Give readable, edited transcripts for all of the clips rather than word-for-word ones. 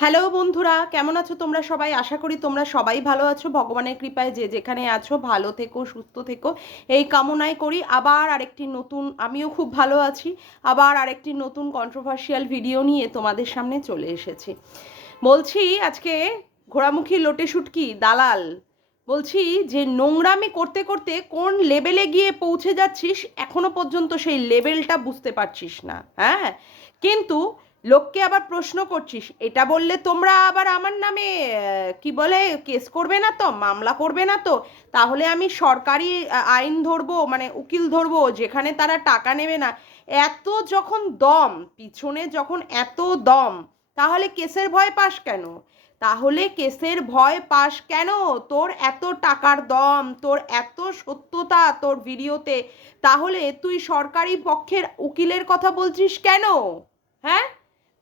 Hello বন্ধুরা, কেমন আছো তোমরা সবাই? আশা করি তোমরা সবাই ভালো আছো। ভগবানের কৃপায় যে যেখানে আছো ভালো থেকো, সুস্থ থেকো, এই কামনাই করি। আবার আরেকটি নতুন, আমিও খুব ভালো আছি, আবার আরেকটি নতুন কন্ট্রোভার্সিয়াল ভিডিও নিয়ে তোমাদের সামনে চলে এসেছি। বলছি আজকে ঘোড়ামুখী লোটে শুটকি দালাল, বলছি যে নোংরামি করতে করতে কোন লেভেলে গিয়ে পৌঁছে যাচ্ছিস এখনো পর্যন্ত সেই লেভেলটা বুঝতে পারছিস না। হ্যাঁ, কিন্তু লোককে আবার প্রশ্ন করছিস, এটা বললে তোমরা আবার আমার নামে কি বলে কেস করবে না তো, মামলা করবে না তো? তাহলে আমি সরকারি আইন ধরবো, মানে উকিল ধরবো, যেখানে তারা টাকা নেবে না। এত যখন দম, পিছনে যখন এত দম, তাহলে কেসের ভয় পাস কেন? তাহলে কেসের ভয় পাস কেন? তোর এত টাকার দম, তোর এত সত্যতা তোর ভিডিওতে, তাহলে তুই সরকারি পক্ষের উকিলের কথা বলছিস কেন? হ্যাঁ,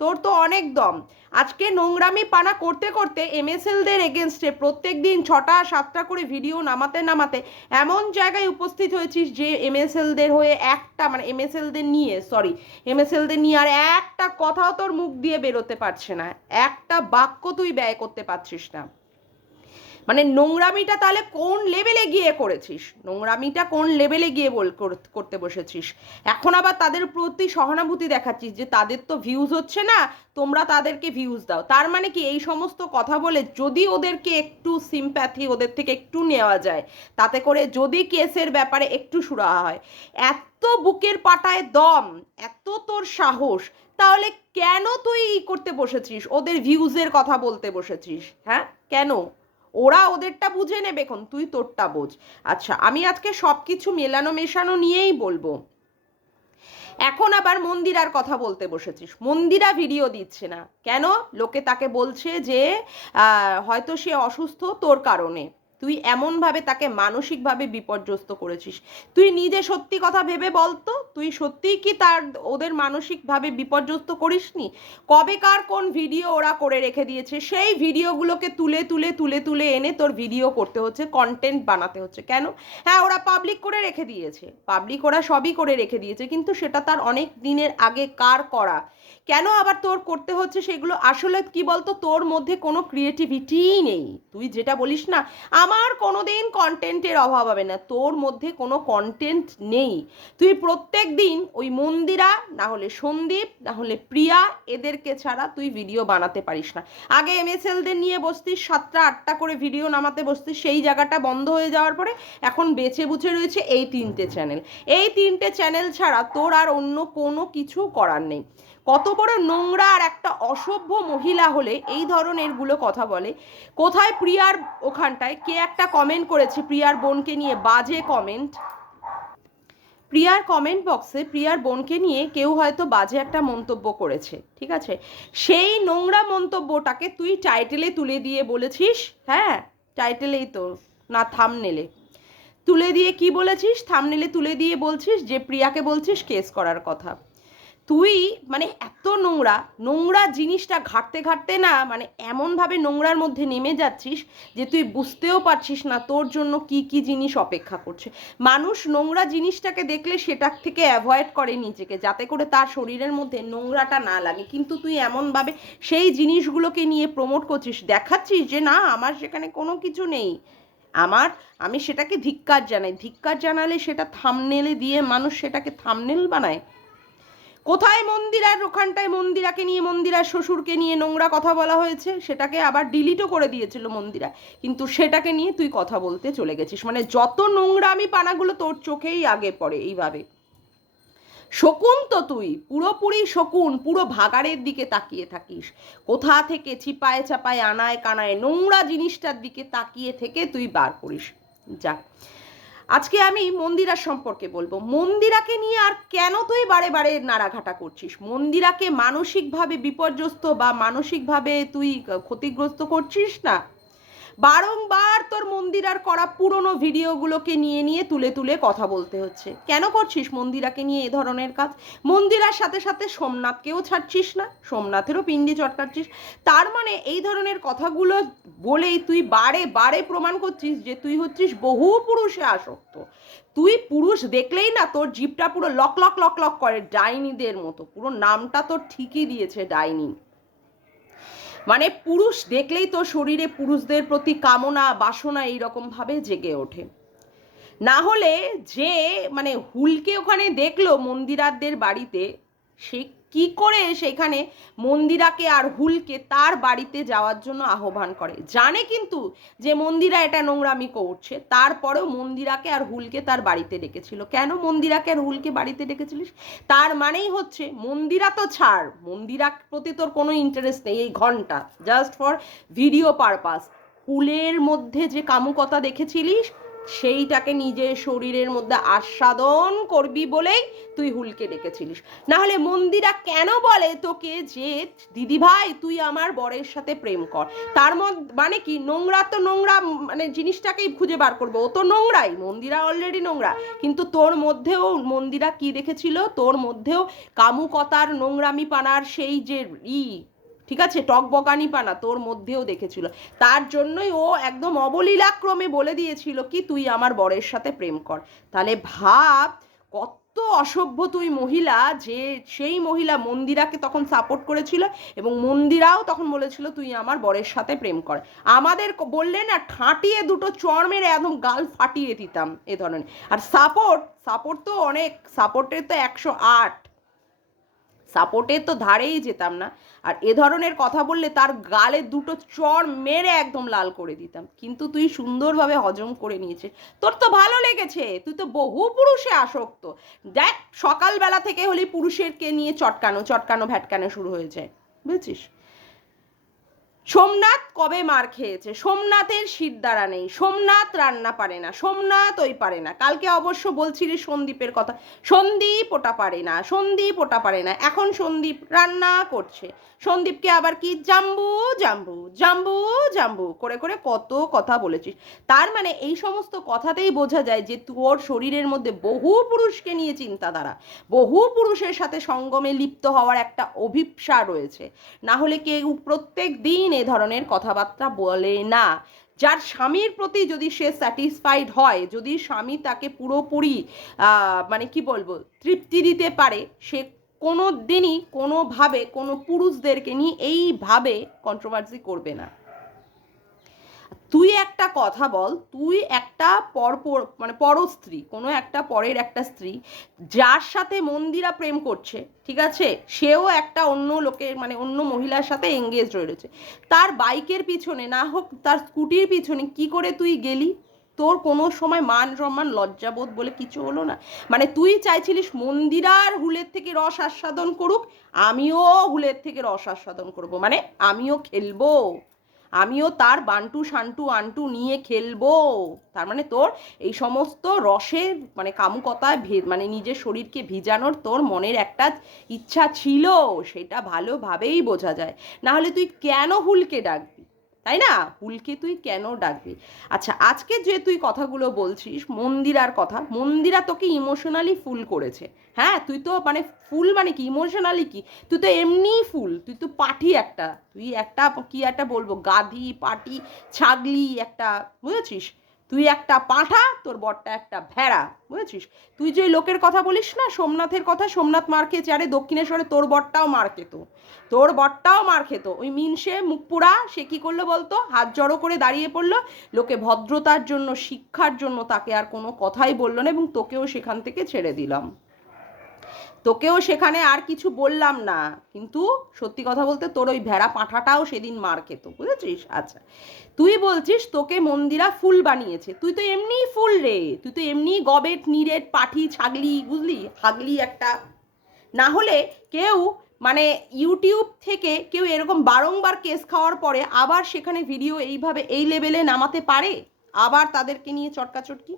তোর তো অনেক দম। আজকে নোংরামি পানা করতে করতে এমএসএলদের এগেনস্টে প্রত্যেক দিন 6টা 7টা করে ভিডিও নামাতে নামাতে এমন জায়গায় উপস্থিত হয়েছিস যে এমএসএলদের হয়ে একটা, মানে এমএসএলদের নিয়ে, সরি, এমএসএলদের নিয়ে আর একটা কথাও তোর মুখ দিয়ে বেরোতে পারছে না, একটা বাক্য তুই ব্যয় করতে পারছিস না। মানে নোংরামিটা তাহলে কোন লেভেলে গিয়ে করেছিস? নোংরামিটা কোন লেভেলে গিয়ে করতে বসেছিস? এখন আবার তাদের প্রতি সহানুভূতি দেখাচ্ছিস যে তাদের তো ভিউজ হচ্ছে না, তোমরা তাদেরকে ভিউজ দাও। তার মানে কি এই সমস্ত কথা বলে যদি ওদেরকে একটু সিম্প্যাথি ওদের থেকে একটু নেওয়া যায়, তাতে করে যদি কেসের ব্যাপারে একটু সুরাহা হয়, এত বুকের পাটায় দম, এত তোর সাহস, তাহলে কেন তুই করতে বসেছিস, ওদের ভিউজের কথা বলতে বসেছিস? হ্যাঁ, কেন? ওরা ওদেরটা বুঝে নেবে, এখন তুই তোরটা বোঝ। আচ্ছা, আমি আজকে সব কিছু মেলানো মেশানো নিয়েই বলবো। এখন আবার মন্দিরার কথা বলতে বসেছিস। মন্দিরা ভিডিও দিচ্ছে না কেন? লোকে তাকে বলছে যে হয়তো সে অসুস্থ তোর কারণে। তুই এমনভাবে তাকে মানসিকভাবে বিপর্যস্ত করেছিস। তুই নিজে সত্যি কথা ভেবে বলতো, তুই সত্যিই কি তার ওদের মানসিকভাবে বিপর্যস্ত করিসনি? কবেকার কোন ভিডিও ওরা করে রেখে দিয়েছে, সেই ভিডিওগুলোকে তুলে তুলে তুলে তুলে এনে তোর ভিডিও করতে হচ্ছে, কন্টেন্ট বানাতে হচ্ছে কেন? হ্যাঁ, ওরা পাবলিক করে রেখে দিয়েছে, পাবলিক ওরা সবই করে রেখে দিয়েছে, কিন্তু সেটা তার অনেক দিনের আগে কার করা। কেন আবার তোর করতে হচ্ছে সেগুলো? আসলে কি বলতো, তোর মধ্যে কোনো ক্রিয়েটিভিটিই নেই। তুই যেটা বলিস না, আমার কোনো দিন কন্টেন্টের অভাব হবে না, তোর মধ্যে কোনো কন্টেন্ট নেই। তুই প্রত্যেক দিন ওই মন্দিরা, না হলে সন্দীপ, না হলে প্রিয়া, এদেরকে ছাড়া তুই ভিডিও বানাতে পারিস না। আগে এমএসএলদের নিয়ে বসতিস, 7টা 8টা করে ভিডিও নামাতে বসতিস, সেই জায়গাটা বন্ধ হয়ে যাওয়ার পরে এখন বেছে বুছে রয়েছে এই 3টে চ্যানেল। এই 3টে চ্যানেল ছাড়া তোর আর অন্য কোনো কিছু করার নেই। কত বড় নোংরা আর একটা অসভ্য মহিলা হলে এই ধরনের গুলো কথা বলে? কোথায় প্রিয়ার ওখানটায় কে একটা কমেন্ট করেছে প্রিয়ার বোনকে নিয়ে, বাজে কমেন্ট। প্রিয়ার কমেন্ট বক্সে প্রিয়ার বোনকে নিয়ে কেউ হয়তো বাজে একটা মন্তব্য করেছে, ঠিক আছে? সেই নোংরা মন্তব্যটাকে তুই টাইটেলে তুলে দিয়ে বলেছিস, হ্যাঁ, টাইটেলেই তো, না থাম্বনেলে তুলে দিয়ে কি বলেছিস, থাম্বনেলে তুলে দিয়ে বলছিস যে প্রিয়াকে বলছিস কেস করার কথা। তুই মানে এত নোংরা, নোংরা জিনিসটা ঘাটতে ঘাটতে না, মানে এমনভাবে নোংরার মধ্যে নেমে যাচ্ছিস যে তুই বুঝতেও পারছিস না তোর জন্য কি কি জিনিস অপেক্ষা করছে। মানুষ নোংরা জিনিসটাকে দেখলে সেটার থেকে অ্যাভয়েড করে নিজেকে, যাতে করে তার শরীরের মধ্যে নোংরাটা না লাগে, কিন্তু তুই এমনভাবে সেই জিনিসগুলোকে নিয়ে প্রমোট করছিস, দেখাচ্ছিস যে না আমার সেখানে কোনো কিছু নেই। আমার, আমি সেটাকে ধিক্কার জানাই। ধিক্কার জানালে সেটা থাম্বনেলে দিয়ে মানুষ সেটাকে থাম্বনেল বানায়। কোথায় মন্দিরার ওখানটায় মন্দিরাকে নিয়ে, মন্দিরার শ্বশুরকে নিয়ে নোংরা কথা বলা হয়েছে, সেটাকে আবার ডিলিটও করে দিয়েছিল মন্দিরা, কিন্তু সেটাকে নিয়ে তুই কথা বলতে চলে গেছিস। মানে যত নোংরামি পানাগুলো তোর চোখেই আগে পড়ে এইভাবে। শকুন তো তুই, পুরোপুরি শকুন, পুরো ভাগাড়ের দিকে তাকিয়ে থাকিস। কোথা থেকে ছিপায় চাপায় আনায় কানায় নোংরা জিনিসটার দিকে তাকিয়ে থেকে তুই বার করিস। যাক, আজকে আমি মন্দিরার সম্পর্কে বলবো। মন্দিরাকে নিয়ে আর কেন তুই বারে বারে নাড়াঘাটা করছিস? মন্দিরাকে মানসিকভাবে বিপর্যস্ত বা মানসিকভাবে তুই ক্ষতিগ্রস্ত করছিস না? বারংবার তোর মন্দিরার করা পুরনো ভিডিওগুলোকে নিয়ে নিয়ে তুলে তুলে কথা বলতে হচ্ছে। কেন করছিস মন্দিরাকে নিয়ে এ ধরনের কাজ? মন্দিরার সাথে সাথে সোমনাথকেও ছাড়ছিস না, সোমনাথেরও পিণ্ডি চটকাচ্ছিস। তার মানে এই ধরনের কথাগুলো বলেই তুই বারে বারে প্রমাণ করছিস যে তুই হচ্ছিস বহু পুরুষে আসক্ত। তুই পুরুষ দেখলেই না তোর জিভটা পুরো লক লক লক লক করে, ডাইনিদের মতো। পুরো নামটা তোর ঠিকই দিয়েছে, ডাইনি। মানে পুরুষ দেখলেই তো শরীরে পুরুষদের প্রতি কামনা বাসনা এইরকমভাবে জেগে ওঠে। না হলে যে মানে হুলকে ওখানে দেখলো মন্দিরাদের বাড়িতে, সে কি করে সেখানে মন্দিরাকে আর হুলকে তার বাড়িতে যাওয়ার জন্য আহ্বান করে, জানে কিন্তু যে মন্দিরা এটা নোংরামি করছে, তারপরেও মন্দিরাকে আর হুলকে তার বাড়িতে ডেকেছিল। কেন মন্দিরাকে আর হুলকে বাড়িতে ডেকেছিলিস? তার মানেই হচ্ছে মন্দিরা তো ছাড়, মন্দিরা প্রতি তোর কোনো ইন্টারেস্ট নেই এই ঘন্টা, জাস্ট ফর ভিডিও পারপাস। হুলের মধ্যে যে কামুকতা দেখেছিলিস সেইটাকে নিজের শরীরের মধ্যে আস্বাদন করবি বলেই তুই হুলকে ডেকেছিলিস। না হলে মন্দিরা কেন বলে তোকে যে দিদি ভাই তুই আমার বরের সাথে প্রেম কর? তার মানে কি নোংরা তো নোংরা, মানে জিনিসটাকেই খুঁজে বার করবো, ও তো নোংরাই, মন্দিরা অলরেডি নোংরা, কিন্তু তোর মধ্যেও মন্দিরা কি দেখেছিল, তোর মধ্যেও কামুকতার নোংরামি পানার সেই যে ঠিক আছে টকবকানি পানা তোর মধ্যেও দেখেছিল। তার জন্যই ও একদম অবলীলাক্রমে বলে দিয়েছিল কি তুই আমার বরের সাথে প্রেম কর। তাহলে ভাব কত অসভ্য তুই মহিলা, যে সেই মহিলা মন্দিরাকে তখন সাপোর্ট করেছিল এবং মন্দিরাও তখন বলেছিল তুই আমার বরের সাথে প্রেম কর। আমাদের বললে না ঠাঁটিয়ে দুটো চড় মেরে একদম গাল ফাটিয়ে দিতাম এ ধরনের। আর সাপোর্ট তো অনেক, সাপোর্টের তো 108, সাপোর্টের তো ধারেই যেতাম না। আর এ ধরনের কথা বললে তার গালে দুটো চড় মেরে একদম লাল করে দিতাম, কিন্তু তুই সুন্দরভাবে হজম করে নিয়েছিস, তোর তো ভালো লেগেছে, তুই তো বহু পুরুষে আসক্ত। দেখ সকালবেলা থেকে হলে পুরুষেরকে নিয়ে চটকানো ভ্যাটকানো শুরু হয়ে যায়, বুঝছিস? সোমনাথ কবে মার খেয়েছে? সোমনাথের শিরদাঁড়া নেই, সোমনাথ রান্না পারে না, সোমনাথ ওই পারে না। কালকে অবশ্য বলছিলি সন্দীপের কথা, সন্দীপ ওটা পারে না, সন্দীপ ওটা পারে না। এখন সন্দীপ রান্না করছে, সন্দীপকে আবার কি জাম্বু জাম্বু জাম্বু জাম্বু করে করে কত কথা বলেছিস। তার মানে এই সমস্ত কথাতেই বোঝা যায় যে তোর শরীরের মধ্যে বহু পুরুষকে নিয়ে চিন্তাধারা, বহু পুরুষের সাথে সঙ্গমে লিপ্ত হওয়ার একটা অভিপ্সা রয়েছে। না হলে কেউ প্রত্যেক দিন এ ধরনের কথাবার্তা বলে না। যার স্বামীর প্রতি যদি সে স্যাটিসফাইড হয়, যদি স্বামী তাকে পুরোপুরি মানে কি বলবো তৃপ্তি দিতে পারে, সে কোনো দিনই কোনোভাবে কোনো পুরুষদেরকে নিয়ে এইভাবে কন্ট্রোভার্সি করবে না। তুই একটা কথা বল, তুই একটা মানে পরস্ত্রী, কোনো একটা পরের একটা স্ত্রী যার সাথে মন্দিরা প্রেম করছে, ঠিক আছে, সেও একটা অন্য লোকের মানে অন্য মহিলার সাথে এঙ্গেজ রয়েছে, তার বাইকের পিছনে না হোক তার স্কুটির পিছনে কি করে তুই গেলি? তোর কোনো সময় মান সম্মান লজ্জাবোধ বলে কিছু হলো না? মানে তুই চাইছিলিস মন্দিরার হুলের থেকে রস আস্বাদন করুক, আমিও হুলের থেকে রস আস্বাদন করবো, মানে আমিও খেলবো, আমিও তার বান্টু শান্টু আন্টু নিয়ে খেলবো। তার মানে তোর এই সমস্ত রসের মানে কামুকতায় মানে নিজের শরীরকে ভিজানোর তোর মনের একটা ইচ্ছা ছিল, সেটা ভালোভাবেই বোঝা যায়। না হলে তুই কেন হুলকে ডাকবি, তাই না? হুলকে তুই কেন ডাকবি? আচ্ছা আজকে যে তুই কথাগুলো বলছিস মন্দিরার কথা, মন্দিরা তোকে ইমোশনালি ফুল করেছে। হ্যাঁ তুই তো মানে ফুল মানে কি ইমোশনালি কি, তুই তো এমনিই ফুল, তুই তো পাঠি একটা, তুই একটা কি একটা বলবো গাধি পাঠি ছাগলি একটা, বুঝেছিস? তুই একটা পাঁঠা, তোর বরটা একটা ভেড়া, বুঝেছিস? তুই যে লোকের কথা বলিস না সোমনাথের কথা, সোমনাথ মার খেয়েছে, আরে দক্ষিণেশ্বরে তোর বরটাও মার খেত, তোর বরটাও মার খেত। ওই মিনসে মুখপুরা সে কি করলো বলতো, হাত জড়ো করে দাঁড়িয়ে পড়লো, লোকে ভদ্রতার জন্য শিক্ষার জন্য তাকে আর কোনো কথাই বললো না, এবং তোকেও সেখান থেকে ছেড়ে দিলাম, তোকেও সেখানে আর কিছু বললাম না। কিন্তু সত্যি কথা বলতে তোর ওই ভেড়া পাঁঠাটাও সেদিন মার খেত, বুঝেছিস? আচ্ছা তুই বলছিস তোকে মন্দিরা ফুল বানিয়েছে, তুই তো এমনিই ফুল রে, তুই তো এমনিই গবেট নিরেট পাঠি ছাগলি, বুঝলি, হাগলি একটা। না হলে কেউ মানে ইউটিউব থেকে কেউ এরকম বারংবার কেস খাওয়ার পরে আবার সেখানে ভিডিও এইভাবে এই লেভেলে নামাতে পারে, আবার তাদেরকে নিয়ে চটকাচটকি?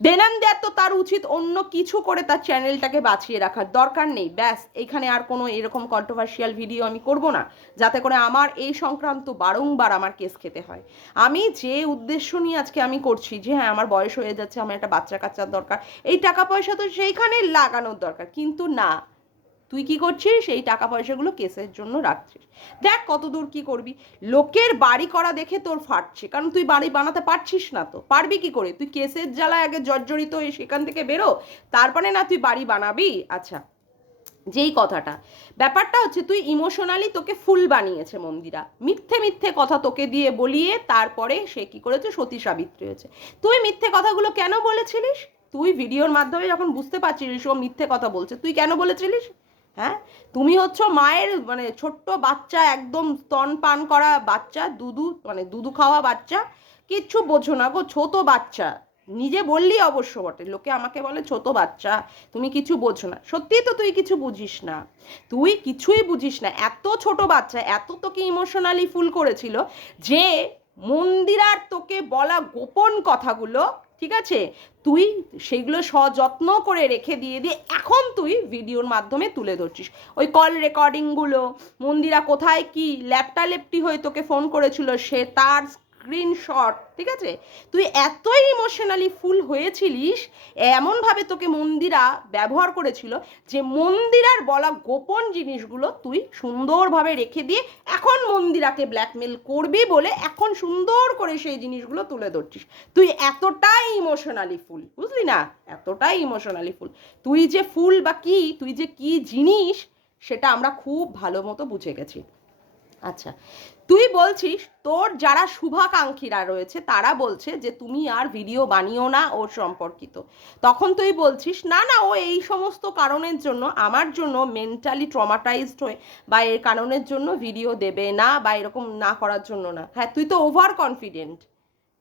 দেনান তো তার উচিত অন্য কিছু করে তার চ্যানেলটাকে বাঁচিয়ে রাখার, দরকার নেই, ব্যাস এখানে আর কোনো এরকম কন্ট্রোভার্সিয়াল ভিডিও আমি করব না, যাতে করে আমার এই সংক্রান্ত বারংবার আমার কেস খেতে হয়। আমি যে উদ্দেশ্য নিয়ে আজকে আমি করছি যে হ্যাঁ আমার বয়স হয়ে যাচ্ছে, আমার একটা বাচ্চা কাচ্চার দরকার, এই টাকা পয়সা তো সেইখানে লাগানোর দরকার, কিন্তু না, তুই কি করছিস এই টাকা পয়সাগুলো কেসের জন্য রাখছিস। দেখ কত দূর কি করবি, লোকের বাড়ি করা দেখে তোর ফাটছে, কারণ তুই বাড়ি বানাতে পারছিস না, তো পারবি কি করে? তুই কেসের জ্বালায় আগে জর্জরিত হয়ে সেখান থেকে বেরো, তারপরে না তুই বাড়ি বানাবি। আচ্ছা যেই কথাটা, ব্যাপারটা হচ্ছে তুই ইমোশনালি তোকে ফুল বানিয়েছে মন্দিরা, মিথ্যে মিথ্যে কথা তোকে দিয়ে বলিয়ে তারপরে সে কি করেছে, সতী সাবিত্রী হয়েছে। তুই মিথ্যে কথাগুলো কেন বলেছিলিস? তুই ভিডিওর মাধ্যমে যখন বুঝতে পারছিলিস ও মিথ্যে কথা বলছে, তুই কেন বলেছিলিস? হ্যাঁ, তুমি হচ্ছে মায়ের মানে ছোট্ট বাচ্চা, একদম স্তন পান করা বাচ্চা, দুধু মানে দুধু খাওয়া বাচ্চা, কিচ্ছু বোঝো না গো, ছোট বাচ্চা। নিজে বললি অবশ্য বটে, লোকে আমাকে বলে ছোট বাচ্চা, তুমি কিছু বোঝো না। সত্যিই তো তুই কিছু বুঝিস না, তুই কিছুই বুঝিস না। এত ছোট বাচ্চা এত তোকে ইমোশনালি ফুল করেছিল যে মন্দিরার তোকে বলা গোপন কথাগুলো, ঠিক আছে, তুই সেগুলো সযত্ন করে রেখে দিয়ে এখন তুই ভিডিওর মাধ্যমে তুলে ধরছিস। ওই কল রেকর্ডিংগুলো, মন্দিরা কোথায় কি লেপটি হয়ে তোকে ফোন করেছিল সে তার স্ক্রিনশট, ঠিক আছে, তুই এতই ইমোশনালি ফুল হয়েছিলিস, এমনভাবে তোকে মন্দিরা ব্যবহার করেছিল যে মন্দিরার বলা গোপন জিনিসগুলো তুই সুন্দরভাবে রেখে দিয়ে এখন মন্দিরাকে ব্ল্যাকমেল করবি বলে এখন সুন্দর করে সেই জিনিসগুলো তুলে ধরছিস। তুই এতটাই ইমোশনালি ফুল, বুঝলি না, এতটাই ইমোশনালি ফুল। তুই যে ফুল বা কি, তুই যে কি জিনিস সেটা আমরা খুব ভালো মতো বুঝে গেছি। আচ্ছা, তুই বলছিস তোর যারা শুভাকাঙ্ক্ষীরা রয়েছে তারা বলছে যে তুমি আর ভিডিও বানিও না ওর সম্পর্কিত। তখন তুই বলছিস না না, ও এই সমস্ত কারণের জন্য, আমার জন্য মেন্টালি ট্রমাটাইজড হয়ে বা এর কারণের জন্য ভিডিও দেবে না বা এরকম না করার জন্য না। হ্যাঁ, তুই তো ওভার কনফিডেন্ট,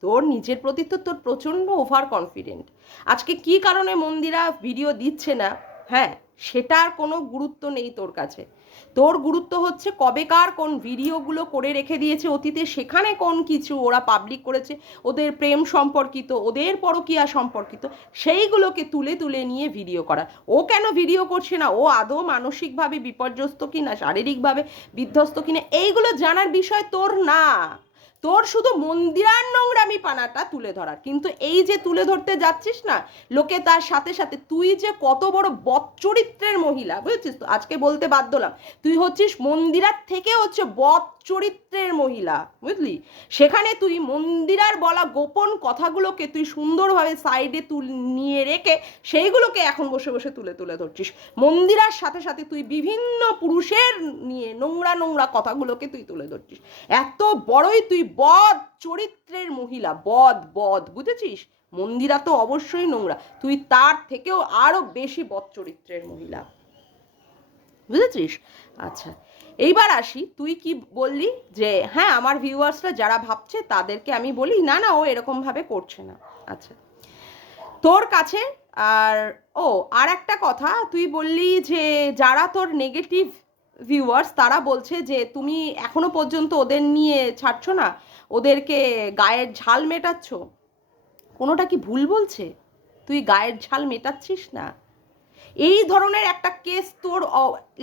তোর নিজের প্রতি তো তোর প্রচণ্ড ওভার কনফিডেন্ট। আজকে কি কারণে মন্দিরা ভিডিও দিচ্ছে না, হ্যাঁ, সেটার কোনো গুরুত্ব নেই তোর কাছে। তোর গুরুত্ব হচ্ছে কবেকার কোন ভিডিওগুলো করে রেখে দিয়েছে অতীতে, সেখানে কোন কিছু ওরা পাবলিক করেছে, ওদের প্রেম সম্পর্কিত, ওদের পরকীয়া সম্পর্কিত, সেইগুলোকে তুলে তুলে নিয়ে ভিডিও করা। ও কেন ভিডিও করছে না, ও আদৌ মানসিকভাবে বিপর্যস্ত কিনা, শারীরিকভাবে বিধ্বস্ত কিনা, এইগুলো জানার বিষয় তোর না। তোর শুধু মন্দিরার নোংরামি পানাটা তুলে ধরার। কিন্তু এই যে তুলে ধরতে যাচ্ছিস না, লোকে তার সাথে সাথে তুই যে কত বড় বদচরিত্রের মহিলা, বুঝেছিস তো, আজকে বলতে বাধ্য হলাম, তুই হচ্ছিস মন্দিরার থেকে হচ্ছে চরিত্রের মহিলা, বুঝলি। সেখানে তুই মন্দিরার বলা গোপন কথাগুলোকে তুই সুন্দরভাবে সাইডে নিয়ে রেখে সেইগুলোকে এখন বসে বসে তুলে তুলে ধরছিস। মন্দিরার সাথে সাথে তুই বিভিন্ন পুরুষের নিয়ে নোংরা নোংরা কথাগুলোকে তুই তুলে ধরছিস। এত বড়ই তুই বদ চরিত্রের মহিলা, বদ বদ, বুঝেছিস। মন্দিরা তো অবশ্যই নোংরা, তুই তার থেকেও আরো বেশি বদ চরিত্রের মহিলা, বুঝেছিস। আচ্ছা, এইবার আসি, তুই কি বললি যে হ্যাঁ আমার ভিউয়ার্সরা যারা ভাবছে তাদেরকে আমি বলি না না ও এরকমভাবে করছে না। আচ্ছা, তোর কাছে আর একটা কথা তুই বললি যে যারা তোর নেগেটিভ ভিউয়ার্স তারা বলছে যে তুমি এখনো পর্যন্ত ওদের নিয়ে ছাড়ছো না, ওদেরকে গায়ের ঝাল মেটাচ্ছ। কোনোটা কি ভুল বলছে? তুই গায়ের ঝাল মেটাচ্ছিস না। এই ধরনের একটা কেস তোর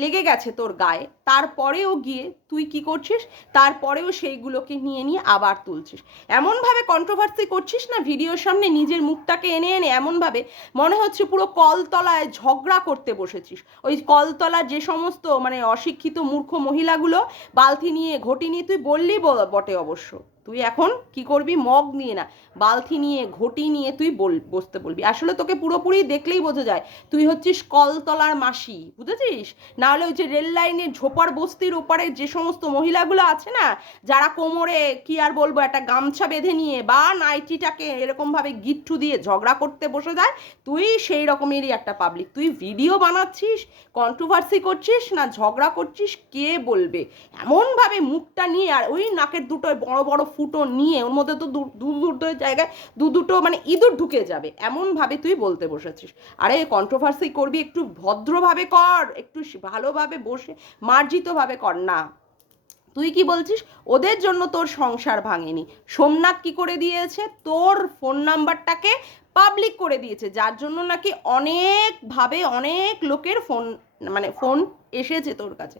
লেগে গেছে তোর গায়ে, তারপরেও গিয়ে তুই কি করছিস, তারপরেও সেইগুলোকে নিয়ে নিয়ে আবার তুলছিস, এমনভাবে কন্ট্রোভার্সি করছিস না ভিডিওর সামনে, নিজের মুখটাকে এনে এনে এমনভাবে মনে হচ্ছে পুরো কলতলায় ঝগড়া করতে বসেছিস। ওই কলতলার যে সমস্ত মানে অশিক্ষিত মূর্খ মহিলাগুলো বালতি নিয়ে ঘটি নিয়ে, তুই বললি বটে অবশ্য, তুই এখন কি করবি, মগ নিয়ে না বালতি নিয়ে ঘটি নিয়ে তুই বসতে বলবি। আসলে তোকে পুরোপুরি দেখলেই বোঝা যায় তুই হচ্ছিস কলতলার মাসি, বুঝেছিস। নাহলে ওই যে রেল লাইনের ঝোপার বস্তির ওপারে যে সমস্ত মহিলাগুলো আছে না, যারা কোমরে কি আর বলবো একটা গামছা বেঁধে নিয়ে বা নাইটিটাকে এরকমভাবে গিট্টু দিয়ে ঝগড়া করতে বসে যায়, তুই সেই রকমেরই একটা পাবলিক। তুই ভিডিও বানাচ্ছিস, কন্ট্রোভার্সি করছিস না ঝগড়া করছিস, কে বলবে। এমনভাবে মুখটা নিয়ে আর ওই নাকের দুটো বড় বড় ফুটো নিয়ে ওর মধ্যে তো দুটো জায়গায় দুটো মানে ইঁদুর ঢুকে যাবে, এমনভাবে তুই বলতে বসেছিস। আরে কন্ট্রোভার্সি করবি একটু ভদ্রভাবে কর, একটু ভালোভাবে বসে মার্জিতভাবে কর না। তুই কি বলছিস ওদের জন্য তোর সংসার ভাঙেনি, সোমনাথ কি করে দিয়েছে, তোর ফোন নাম্বারটাকে পাবলিক করে দিয়েছে, যার জন্য নাকি অনেকভাবে অনেক লোকের ফোন এসেছে তোর কাছে।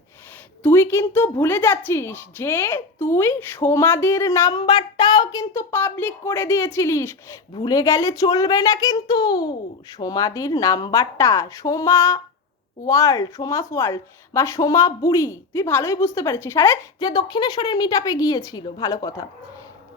তুই কিন্তু ভুলে যাচ্ছিস যে তুই সোমাদির নাম্বারটাও কিন্তু পাবলিক করে দিয়েছিলিস, ভুলে গেলে চলবে না কিন্তু। সোমাদির নাম্বারটা সোমাস ওয়ার্ল্ড বা সোমা বুড়ি, তুই ভালোই বুঝতে পারছিস। আরে যে দক্ষিণেশ্বরের মিট আপে গিয়েছিল, ভালো কথা,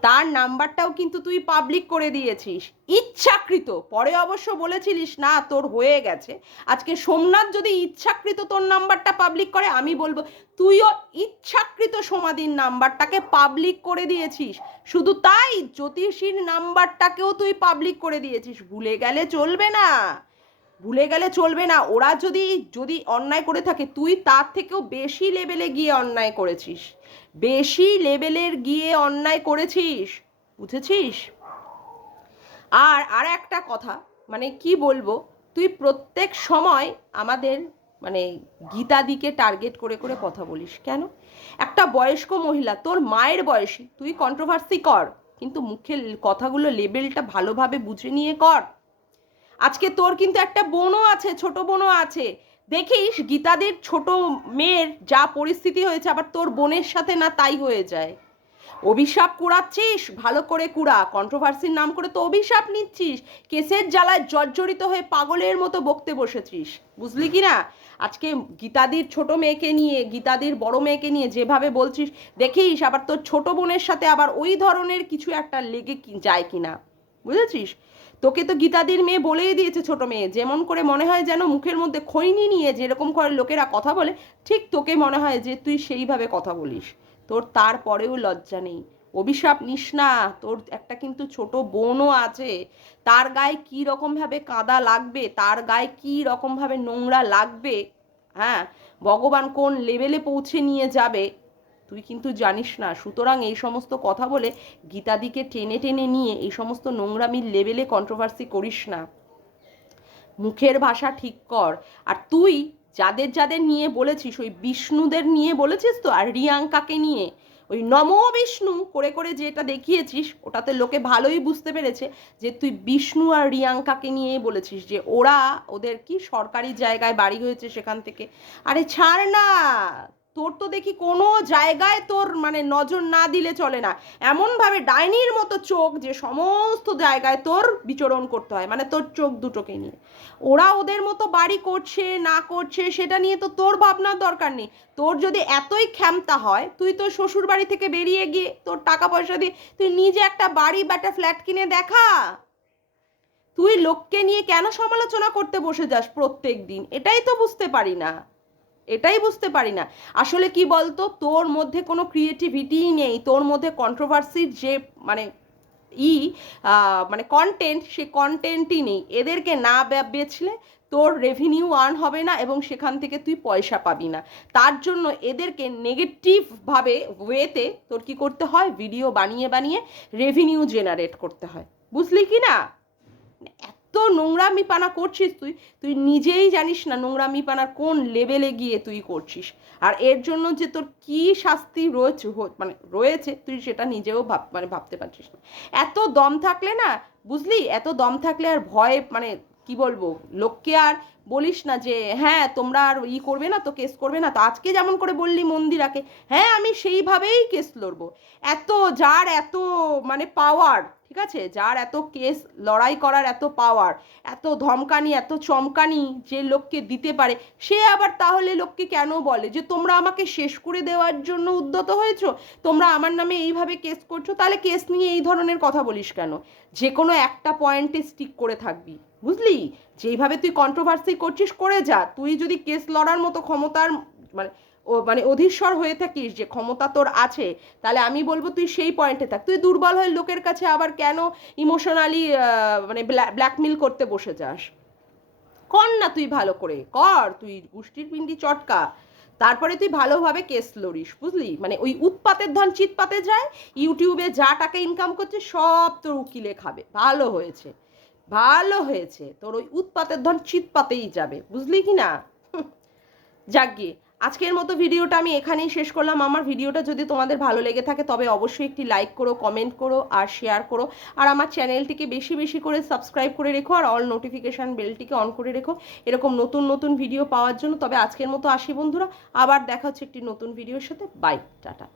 তার নাম্বারটাও কিন্তু তুই পাবলিক করে দিয়েছিস ইচ্ছাকৃত। পরে অবশ্য বলেছিলিস না তোর হয়ে গেছে। আজকে সোমনাথ যদি ইচ্ছাকৃত তোর নাম্বারটা পাবলিক করে, আমি বলবো তুইও ইচ্ছাকৃত সমাধির নাম্বারটাকে পাবলিক করে দিয়েছিস। শুধু তাই, জ্যোতিষীর নাম্বারটাকেও তুই পাবলিক করে দিয়েছিস। ভুলে গেলে চলবে না, ভুলে গেলে চলবে না। ওরা যদি যদি অন্যায় করে থাকে, তুই তার থেকেও বেশি লেভেলে গিয়ে অন্যায় করেছিস, বেশি লেভেলের গিয়ে অন্যায় করেছিস, বুঝেছিস? আর একটা কথা, মানে কি বলবো, তুই প্রত্যেক সময় আমাদের মানে গীতাদিকে টার্গেট করে করে কথা বলিস কেন? একটা বয়স্ক মহিলা, তোর মায়ের বয়সী, তুই কন্ট্রোভার্সি কর, কিন্তু মুখের কথাগুলো লেভেলটা ভালোভাবে বুঝে নিয়ে কর। আজকে তোর কিন্তু একটা বোনও আছে, ছোট বোনও আছে। দেখিস গীতাদের ছোট মেয়ের যা পরিস্থিতি হয়েছে, আবার তোর বোনের সাথে না তাই হয়ে যায়। অভিশাপ কুড়াচ্ছিস, ভালো করে কুড়া। কন্ট্রোভার্সির নাম করে তো অভিশাপ নিচ্ছিস, কেসের জ্বালায় জর্জরিত হয়ে পাগলের মতো বকতে বসেছিস, বুঝলি কি না? আজকে গীতাদির ছোট মেয়েকে নিয়ে, গীতাদির বড় মেয়েকে নিয়ে যেভাবে বলছিস, দেখিস আবার তোর ছোট বোনের সাথে আবার ওই ধরনের কিছু একটা লেগে যায় কিনা, বুঝেছিস? তোকে তো গীতাদির মেয়ে বলেই দিয়েছে, ছোট মেয়ে, যেমন করে মনে হয় যেন মুখের মধ্যে খৈনি নিয়ে যেরকম করে লোকেরা কথা বলে, ঠিক তোকে মনে হয় যে তুই সেইভাবে কথা বলিস। তোর তারপরেও লজ্জা নেই। অভিশাপ নিস না। তোর একটা কিন্তু ছোট বোনও আছে, তার গায়ে কী রকমভাবে কাদা লাগবে, তার গায়ে কী রকমভাবে নোংরা লাগবে, হ্যাঁ, ভগবান কোন লেভেলে পৌঁছে নিয়ে যাবে তুই কিন্তু জানিস না। সুতরাং এই সমস্ত কথা বলে গীতাদিকে টেনে টেনে নিয়ে এই সমস্ত নোংরামির লেভেলে কন্ট্রোভার্সি করিস না। মুখের ভাষা ঠিক কর। আর তুই যাদের যাদের নিয়ে বলেছিস, ওই বিষ্ণুদের নিয়ে বলেছিস তো, আর রিয়াঙ্কাকে নিয়ে ওই নমো বিষ্ণু করে করে যেটা দেখিয়েছিস, ওটাতে লোকে ভালোই বুঝতে পেরেছে যে তুই বিষ্ণু আর রিয়াঙ্কাকে নিয়ে বলেছিস যে ওরা ওদের কি সরকারি জায়গায় বাড়ি হয়েছে সেখান থেকে। আরে ছাড় না, তোর তো দেখি কোনো জায়গায় তোর মানে নজর না দিলে চলে না। এমনভাবে ডাইনির মতো চোখ যে সমস্ত জায়গায় তোর বিচরণ করতে হয়, মানে তোর চোখ দুটোকে নিয়ে। ওরা ওদের মতো বাড়ি করছে না করছে সেটা নিয়ে তো তোর ভাবনার দরকার নেই। তোর যদি এতই ক্ষমতা হয়, তুই তো শ্বশুর বাড়ি থেকে বেরিয়ে গিয়ে তোর টাকা পয়সা দিয়ে তুই নিজে একটা বাড়ি বা একটা ফ্ল্যাট কিনে দেখা। তুই লোককে নিয়ে কেন সমালোচনা করতে বসে যাস প্রত্যেক দিন? এটাই তো বুঝতে পারি না, এটাই বুঝতে পারি না। আসলে কি বলতো, তোর মধ্যে কোনো ক্রিয়েটিভিটিই নেই। তোর মধ্যে কন্ট্রোভার্সির যে মানে মানে কন্টেন্ট, সে কন্টেন্টই নেই। এদেরকে না বেচলে তোর রেভিনিউ আর্ন হবে না এবং সেখান থেকে তুই পয়সা পাবি না। তার জন্য এদেরকে নেগেটিভভাবে ওয়েতে তোর কি করতে হয়, ভিডিও বানিয়ে বানিয়ে রেভিনিউ জেনারেট করতে হয়, বুঝলি কি না? এত নোংরামিপানা করছিস তুই, তুই নিজেই জানিস না নোংরামিপানার কোন লেভেলে গিয়ে তুই করছিস। আর এর জন্য যে তোর কি শাস্তি রয়েছে, মানে রয়েছে, তুই সেটা নিজেও ভাবতে পারছিস না। এত দম থাকলে না, বুঝলি, এত দম থাকলে আর ভয় মানে কি বলবো, লোককে আর বলিস না যে হ্যাঁ তোমরা আর করবে না তো, কেস করবে না তো। আজকে যেমন করে বললি মন্দিরাকে, হ্যাঁ আমি সেইভাবেই কেস লড়বো। এত যার এত মানে পাওয়ার, ঠিক আছে, যার এত কেস লড়াই করার এত পাওয়ার, এত ধমকানি এত চমকানি যে লোককে দিতে পারে, সে আবার তাহলে লোককে কেন বলে যে তোমরা আমাকে শেষ করে দেওয়ার জন্য উদ্যত হয়েছো, তোমরা আমার নামে এইভাবে কেস করছো? তাহলে কেস নিয়ে এই ধরনের কথা বলিস কেন? যে কোনো একটা পয়েন্টে স্টিক করে থাকবি, বুঝলি? যেইভাবে তুই কন্ট্রোভার্সি করছিস করে যা। তুই যদি কেস লড়ার মতো ক্ষমতার মানে অধীশ্বর হয়ে থাকিস, যে ক্ষমতা তোর আছে, তাহলে আমি বলবো তুই সেই পয়েন্টে থাক। তুই দুর্বল হয়ে লোকের কাছে আবার কেন ইমোশনালি মানে ব্ল্যাকমেল করতে বসে যাস? কর না, তুই ভালো করে কর, তুই গুষ্টির পিন্ডি চটকা, তারপরে তুই ভালোভাবে কেস লড়িস, বুঝলি? মানে ওই উৎপাতের ধন চিৎপাতে যায়। ইউটিউবে যা টাকা ইনকাম করছে সব তোর উকিলে খাবে। ভালো হয়েছে, ভালো হয়েছে, তোর ওই উৎপাতের ধন চিৎপাতেই যাবে, বুঝলি কি না? যাক গিয়ে, আজকের মতো ভিডিওটা আমি এখানেই শেষ করলাম। আমার ভিডিওটা যদি তোমাদের ভালো লেগে থাকে তবে অবশ্যই একটি লাইক করো, কমেন্ট করো আর শেয়ার করো। আর আমার চ্যানেলটিকে বেশি বেশি করে সাবস্ক্রাইব করে রেখো আর অল নোটিফিকেশান বেলটিকে অন করে রেখো এরকম নতুন নতুন ভিডিও পাওয়ার জন্য। তবে আজকের মতো আসি বন্ধুরা, আবার দেখা হচ্ছে একটি নতুন ভিডিওর সাথে। Bye, tata.